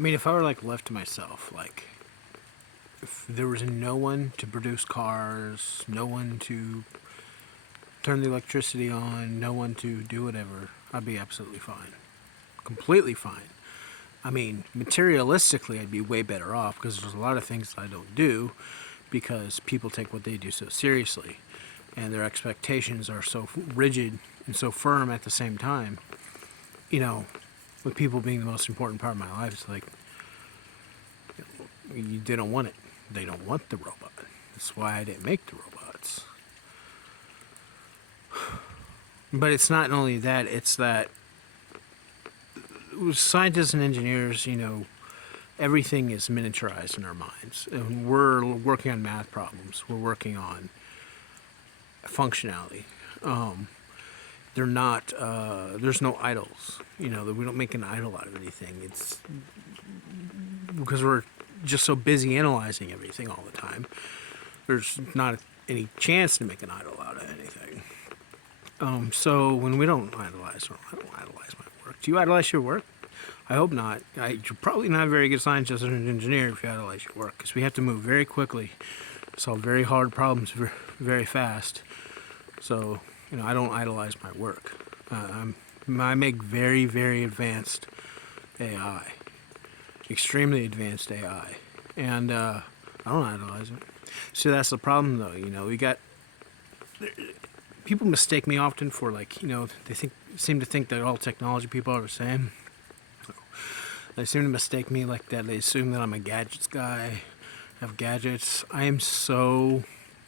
I mean, if I were like left to myself, like if there was no one to produce cars, no one to turn the electricity on, no one to do whatever, I'd be absolutely fine. Completely fine. I mean, materialistically, I'd be way better off because there's a lot of things that I don't do because people take what they do so seriously and their expectations are so rigid and so firm at the same time. You know, with people being the most important part of my life, it's like they don't want it. They don't want the robot. That's why I didn't make the robots. But it's not only that, it's that scientists and engineers, everything is miniaturized in our minds. And we're working on math problems. We're working on functionality. They're not, there's no idols. We don't make an idol out of anything. It's because we're just so busy analyzing everything all the time. There's not any chance to make an idol out of anything. So when we don't idolize, or I don't idolize my work. Do you idolize your work? I hope not. You're probably not a very good scientist or an engineer if you idolize your work, because we have to move very quickly, solve very hard problems very fast. So, I don't idolize my work. I make very, very advanced AI, extremely advanced AI, and I don't idolize it. So that's the problem, though. We got people mistake me often for they seem to think that all technology people are the same. They seem to mistake me like that. They assume that I'm a gadgets guy, have gadgets. I am so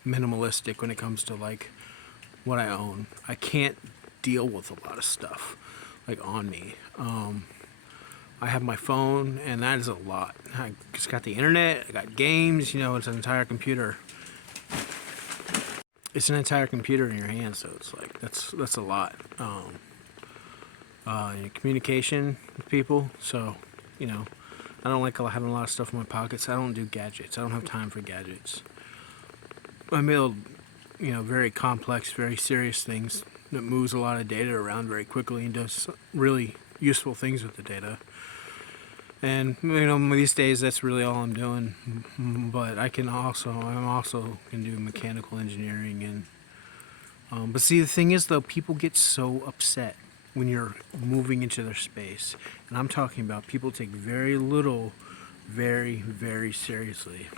minimalistic when it comes to what I own. I can't deal with a lot of stuff on me. I have my phone, and that is a lot. I just got the internet. I got games. It's an entire computer. It's an entire computer in your hand, so it's that's a lot. Communication with people. So, I don't like having a lot of stuff in my pockets. I don't do gadgets. I don't have time for gadgets. I build, very complex, very serious things that moves a lot of data around very quickly and does really useful things with the data. And these days that's really all I'm doing. But I'm also can do mechanical engineering and. But see, the thing is, though, people get so upset when you're moving into their space, and I'm talking about people take very little, very, very seriously.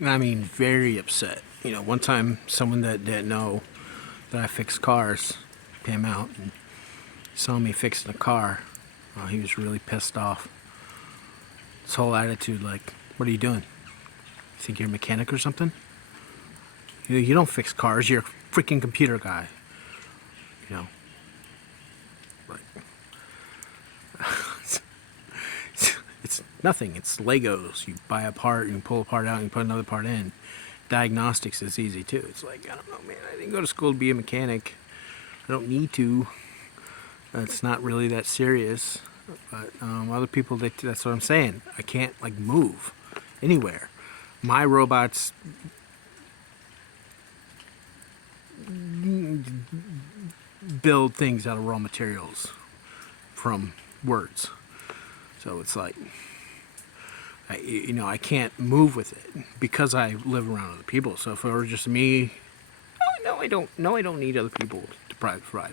I mean, very upset. One time, someone that didn't know that I fix cars came out and saw me fixing a car. He was really pissed off. His whole attitude, what are you doing? You think you're a mechanic or something? You don't fix cars. You're a freaking computer guy. It's nothing. It's Legos. You buy a part, you pull a part out, and you put another part in. Diagnostics is easy too. It's I don't know, man. I didn't go to school to be a mechanic. I don't need to. It's not really that serious. But other people, that's what I'm saying. I can't move anywhere. My robots build things out of raw materials from words. So it's I can't move with it because I live around other people. So if it were just me, no, I don't. No, I don't need other people to provide for me.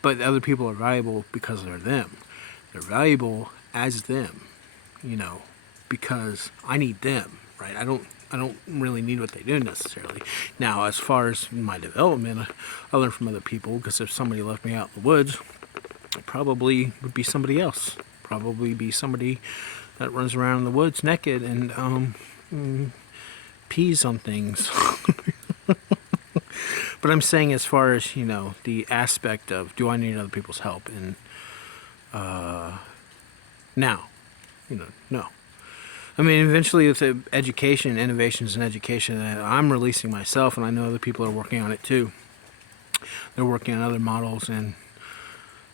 But other people are valuable because they're them. They're valuable as them, because I need them, right? I don't really need what they do necessarily. Now, as far as my development, I learn from other people because if somebody left me out in the woods, it probably would be somebody else. Probably be somebody that runs around in the woods naked and pees on things. But I'm saying as far as, the aspect of do I need other people's help? And now, no. I mean, eventually with the education, innovations in education that I'm releasing myself, and I know other people are working on it too. They're working on other models and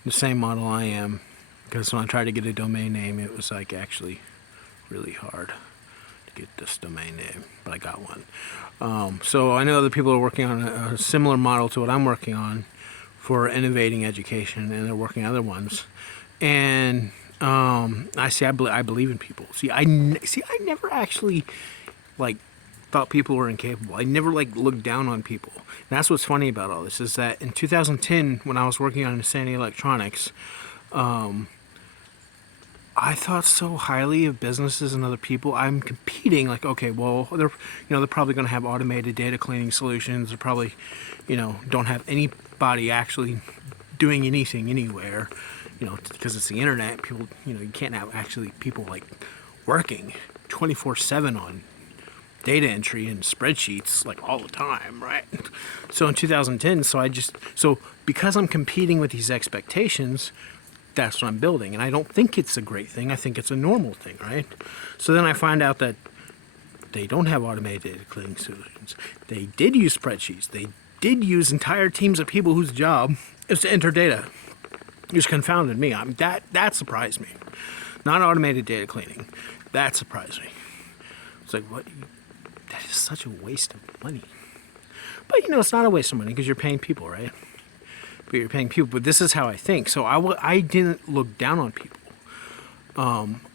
the same model I am. Because when I tried to get a domain name, it was actually really hard to get this domain name, but I got one. So I know other people are working on a similar model to what I'm working on for innovating education, and they're working on other ones. And I see. I believe in people. See, see. I never actually like thought people were incapable. I never like looked down on people. And that's what's funny about all this is that in 2010, when I was working on Insanity Electronics, I thought so highly of businesses and other people. I'm competing like, okay, well, they're probably going to have automated data cleaning solutions. They're probably, don't have anybody actually doing anything anywhere, because it's the internet. People, you can't have actually people like working 24/7 on data entry and spreadsheets like all the time, right? So in 2010, so because I'm competing with these expectations, that's what I'm building. And I don't think it's a great thing. I think it's a normal thing, right? So then I find out that they don't have automated data cleaning solutions. They did use spreadsheets. They did use entire teams of people whose job is to enter data. It just confounded me. That surprised me. Not automated data cleaning. That surprised me. It's like, what? That is such a waste of money. But it's not a waste of money because you're paying people, right? But you're paying people. But this is how I think. So I didn't look down on people.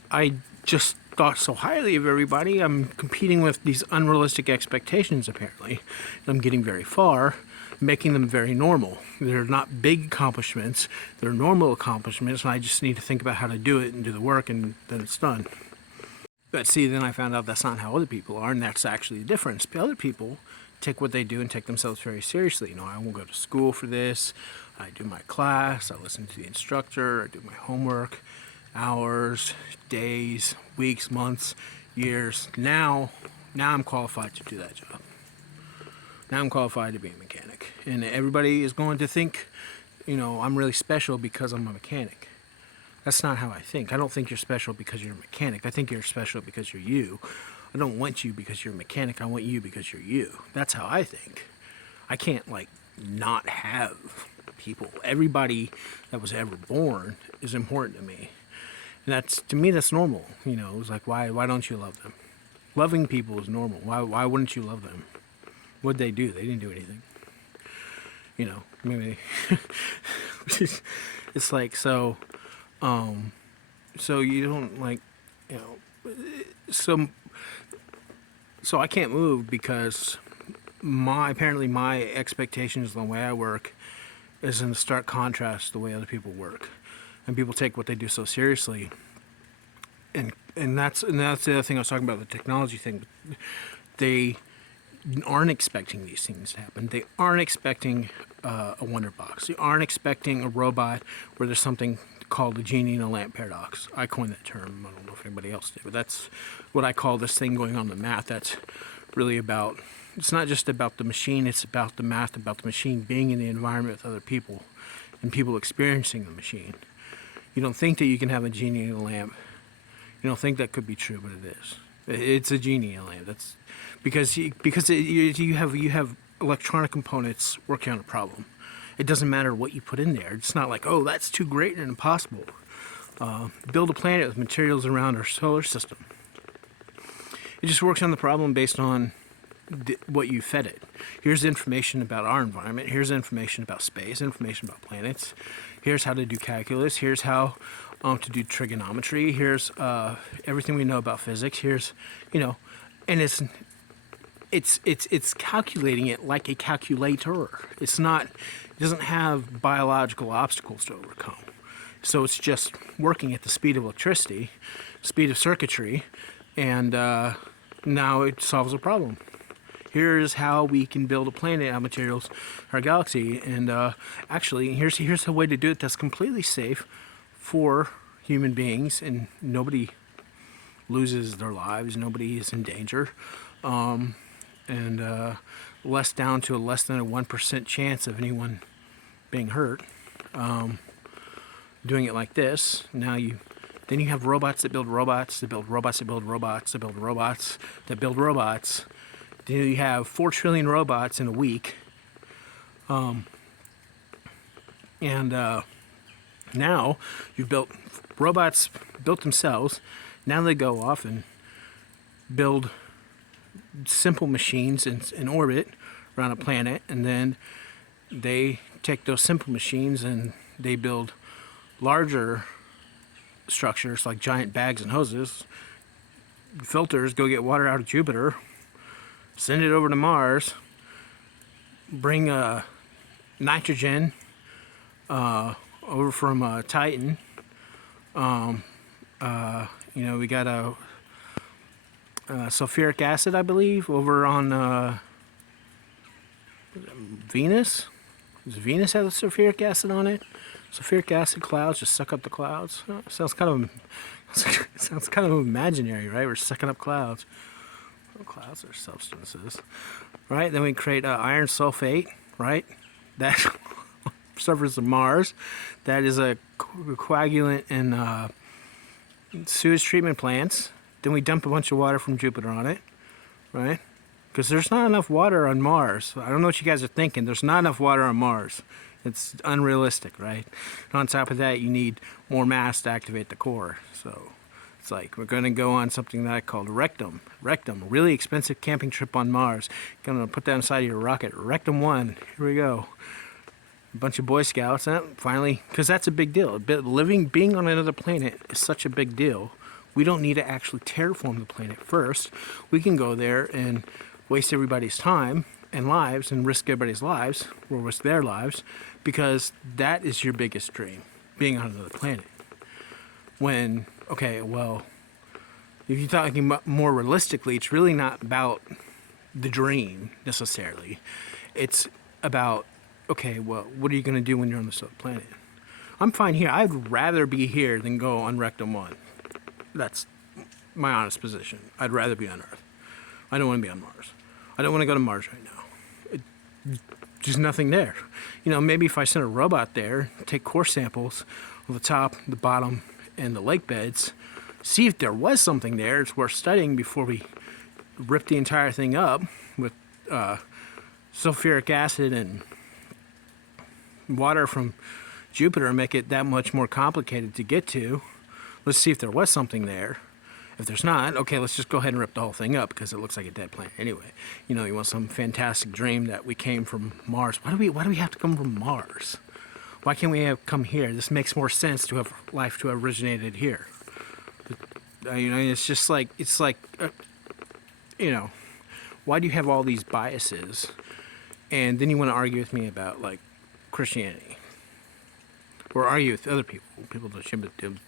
I just thought so highly of everybody. I'm competing with these unrealistic expectations, apparently. I'm getting very far, making them very normal. They're not big accomplishments. They're normal accomplishments, and I just need to think about how to do it and do the work, and then it's done. But see, then I found out that's not how other people are, and that's actually the difference. Other people take what they do and take themselves very seriously. I won't go to school for this. I do my class. I listen to the instructor. I do my homework. Hours, days, weeks, months, years. Now I'm qualified to do that job. Now I'm qualified to be a mechanic. And everybody is going to think, I'm really special because I'm a mechanic. That's not how I think. I don't think you're special because you're a mechanic. I think you're special because you're you. I don't want you because you're a mechanic. I want you because you're you. That's how I think. I can't, not have people. Everybody that was ever born is important to me. And to me, that's normal. It's like, why don't you love them? Loving people is normal. Why wouldn't you love them? What'd they do? They didn't do anything. Maybe. It's like, so you don't so I can't move because apparently my expectations on the way I work is in stark contrast to the way other people work, and people take what they do so seriously. And that's the other thing I was talking about, the technology thing. They aren't expecting these things to happen. They aren't expecting a wonder box. They aren't expecting a robot where there's something called the genie in a lamp paradox. I coined that term. I don't know if anybody else did, but that's what I call this thing going on in the math. That's really about, it's not just about the machine, it's about the math, about the machine being in the environment with other people and people experiencing the machine. You don't think that you can have a genie in a lamp. You don't think that could be true, but it is. It's a genie in a lamp. That's because you have electronic components working on a problem. It doesn't matter what you put in there. It's not like, oh, that's too great and impossible. Build a planet with materials around our solar system. It just works on the problem based on what you fed it. Here's information about our environment. Here's information about space, information about planets. Here's how to do calculus. Here's how to do trigonometry. Here's everything we know about physics. Here's, and it's calculating it like a calculator. It doesn't have biological obstacles to overcome. So it's just working at the speed of electricity, speed of circuitry, and now it solves a problem. Here's how we can build a planet out of materials, our galaxy, and actually, here's a way to do it that's completely safe for human beings, and nobody loses their lives, nobody is in danger, and down to less than a 1% chance of anyone being hurt. Doing it like this, then you have robots that build robots, that build robots, that build robots, that build robots, that build robots. Then you have 4 trillion robots in a week. Now you've built robots, built themselves. Now they go off and build simple machines in orbit around a planet, and then they take those simple machines and they build larger structures like giant bags and hoses, filters, go get water out of Jupiter, send it over to Mars, bring nitrogen over from Titan. We got a sulfuric acid, I believe, over on Venus. Does Venus have sulfuric acid on it? Sulfuric acid clouds just suck up the clouds. Sounds kind of imaginary, right? We're sucking up clouds. Well, clouds are substances, right? Then we create iron sulfate, right? That surface of Mars. That is a coagulant in sewage treatment plants. Then we dump a bunch of water from Jupiter on it, right? Because there's not enough water on Mars. I don't know what you guys are thinking. There's not enough water on Mars. It's unrealistic, right? And on top of that, you need more mass to activate the core. So it's like we're going to go on something that I called Rectum. Rectum, a really expensive camping trip on Mars. Going to put that inside of your rocket. Rectum 1. Here we go. A bunch of Boy Scouts. And finally, because that's a big deal. Being on another planet is such a big deal. We don't need to actually terraform the planet first. We can go there and waste everybody's time and lives and risk everybody's lives, or risk their lives, because that is your biggest dream, being on another planet. When, okay, well, if you're talking about more realistically, it's really not about the dream necessarily. It's about, okay, well, what are you going to do when you're on this other planet? I'm fine here. I'd rather be here than go on Rectum 1. That's my honest position. I'd rather be on Earth. I don't want to be on Mars. I don't want to go to Mars right now. Just nothing there. Maybe if I sent a robot there, take core samples of the top, the bottom, and the lake beds, see if there was something there. It's worth studying before we rip the entire thing up with sulfuric acid and water from Jupiter and make it that much more complicated to get to. Let's see if there was something there. If there's not, okay, let's just go ahead and rip the whole thing up because it looks like a dead planet anyway. You want some fantastic dream that we came from Mars. Why do we have to come from Mars? Why can't we have come here? This makes more sense to have life to have originated here. It's just like, why do you have all these biases? And then you want to argue with me about, like, Christianity. Or argue with other people. People that typically don't.